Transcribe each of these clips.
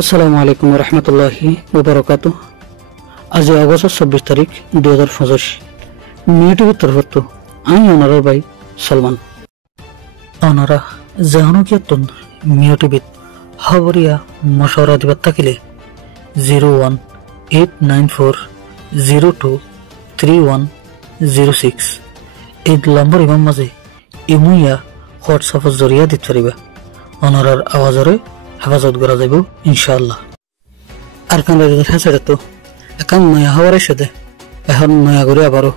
আসসালামু আলাইকুম রহমতুল্লাহি ওবারাকাতুহ। আজ আগস্ট 24 তারিখ 2025 মিউটিভি তরফত আমি অনারার ভাই সলমান অনারা জাহানুকিয়াতুন মিউটিভিত খবরিয়া মশওয়ারা দিবার থাকিলে 01894023106 এই নম্বর ইমাম মাঝে ইমুইয়া হোয়াটসঅ্যাপের জরিয়া দিতে পারিবা। অনারার আওয়াজরে হেফাজত করা যাইব ইনশাআল্লাহ। আর কান হেসারে তো এখন নয়া হওয়ার সাথে এখন নয়া করে আবারও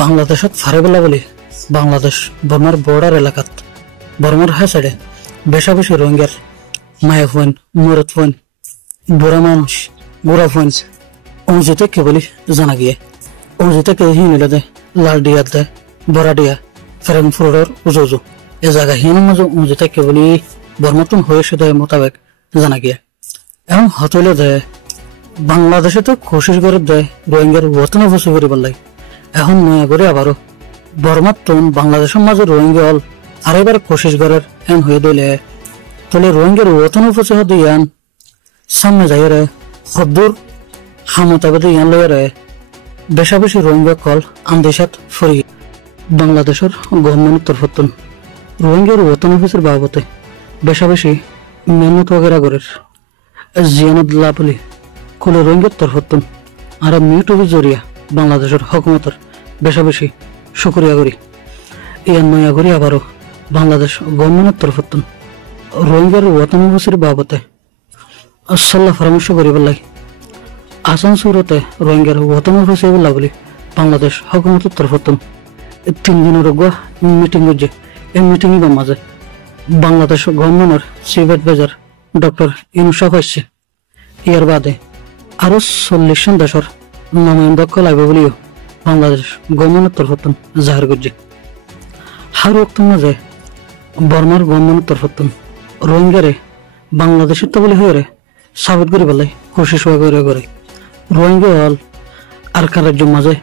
বাংলাদেশত ফারেবেলা বলি বাংলাদেশ বর্মার বর্ডার এলাকাত বর্মার হেসারে বেশা বেশি রোহিঙ্গার মায়া ফোন মরত ফোন বুড়া মানুষ বুড়া ফোন অনুজিতে কে বলি জানা গিয়ে অনুজিতে কে হিমিলে দে লাল ডিয়ার দে বড়া ডিয়া ফেরেন ফুরোর উজু উজু এ জায়গা হিন মাঝে অনুজিতে কে বলি বর্মাতুন হয়ে সেটা মোতাবেক জানা গিয়া এখন হতলে দেয় বাংলাদেশে তো কোশিশ করে দেয় রোহিঙ্গার ওতন বসে করিবার লাগে। এখন নয়া করে আবারও বর্মাতুন বাংলাদেশের মাঝে রোহিঙ্গা হল আর এবার কোশিশ করার এন হয়ে দিলে তাহলে রোহিঙ্গার ওতন বসে হতে ইয়ান সামনে যাই রে হদ্দুর হামতাবাদে ইয়ান লয়ে রে বেশা বেশি রোহিঙ্গা কল আন্দেশাত ফরি বাংলাদেশের গভর্নমেন্ট তরফতুন রোহিঙ্গার ওতন অফিসের বাবতে বেশা বেশি মেহনত वगैरह করে জিয়ানুল্লাহ বলি কুলে রোহিঙ্গার তরফতুন আর মিউটিভি জরিয়া বাংলাদেশের হকুমতের বেশা বেশি শুকরিয়া করি। ইয়ার নয়া করি আবারও বাংলাদেশ গভর্নমেন্টের তরফতুন রোহিঙ্গার ওতন অফিসের বাবতে আসল্লাহ পরামর্শ করিবার লাগে আসান সুরতে রোহিঙ্গার ওতন অফিসে বলা বলি বাংলাদেশ হকুমতের তরফতুন 3 দিনের মিটিং হচ্ছে। এই মিটিং এর মাঝে বাংলাদেশ গভর্নমেন্টের চিফ অ্যাডভাইজার ডক্টর ইনুসাফ আসছে। ইয়ার বাদে আরো 40 দেশের নময়ন্দক লাগবে বলিও বাংলাদেশ গভর্নমেন্টের তরফতুন জাহির করছে। হার ওক্ত মাঝে বর্মার গভর্নমেন্টের তরফতুন রোহিঙ্গারে বাংলাদেশের তো বলি হয়ে রে সাবিত করি পেলাই কোশিশ করে করে রোহিঙ্গা হল আর কার রাজ্যের মাঝে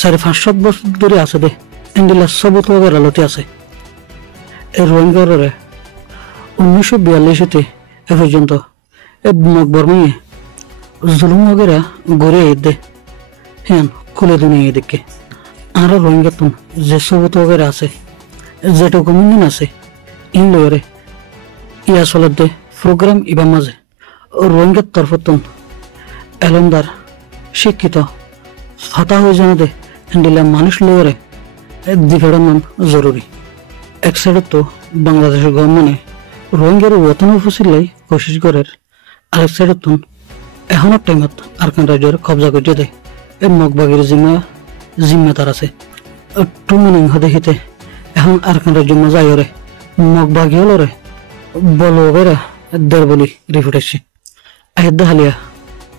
5.5 বছর ধরে আছে দে ইন্ডিলা সবুত লতি আছে। এই রোহিঙ্গারে 1942 এ পর্যন্ত বর্মায় জুলুম वगैरह গড়ে দে হ্যাঁ খুলে দুনিয়া দিকে আর রোহিঙ্গা তুন যে সবুত वगैरह আছে যেটুকু মিনিন আছে ইন লরে ইয়া চলত দে প্রোগ্রাম ইবা মাঝে রোহিঙ্গার তরফতুন এলমদার শিক্ষিত হতা হয়ে জানা দে হ্যান্ডিলা মানুষ লরে দিফেড়ানো জরুরি। এক সাইডে তো বাংলাদেশের গভর্নমেন্টে রোহিঙ্গার ওতন অফিসিলাই কোশিশ করার আরেক সাইডে তুন এখনো টাইমত আরকান রাজ্যের কবজা করে দেয় এই মগবাগের জিম্মেদার আছে টু মিনিং হতে হিতে এখন আরকান রাজ্য মজা আইরে মগবাগি হল রে বলো বেড়া দের বলি রিপোর্ট আসছে। আহেদ হালিয়া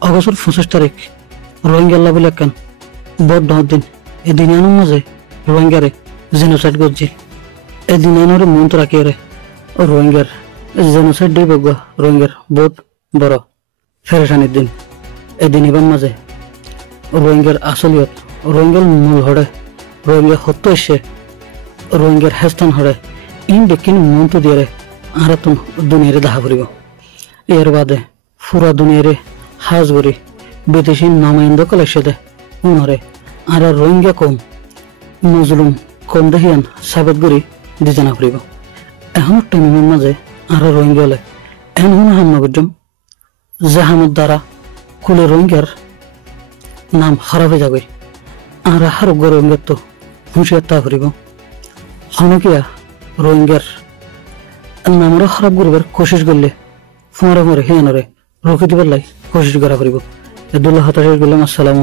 আগস্ট 25 তারিখ রোহিঙ্গা বলে একখান বড় দিন এদিন আনুর মাঝে রোহিঙ্গারে জেনোসাইড করছে। এদিন আনুরে মন তো রাখি রে রোহিঙ্গার জেনোসাইড দিয়ে বগুয়া রোহিঙ্গার বহুত বড় ফেরেশানির দিন। এদিন ইবার মাঝে রোহিঙ্গার আসলিয়ত রোহিঙ্গার মূল হড়ে রোহিঙ্গা হত্য এসে রোহিঙ্গার হেস্তান হড়ে ইন দেখিন মন তো দিয়ে আর তুমি দুনিয়ারে দেখা করিব। এর বাদে পুরা দুনিয়ারে হাজ করি বিদেশি নামাইন্দ কলে এসে দে উনরে আর রোহিঙ্গা কম মজলুম কম দেখিয়ান সাবেত করি দিতে না করিব। এখন টাইমের মাঝে আর রোহিঙ্গা হলে এমন হামনা করছম জাহামের দ্বারা কুলে রোহিঙ্গার নাম খারাপ হয়ে যাবে আর হারোগ্য রোহিঙ্গার তো হুঁশিয়ার তা করিব হনকিয়া রোহিঙ্গার নামরা খারাপ করিবার কোশিশ করলে ফুমারে ফুমারে হিয়ানরে রুখে দিবার লাই কোশিশ করা করিব। দুল্লাহ হতাশ করলাম। আসসালাম।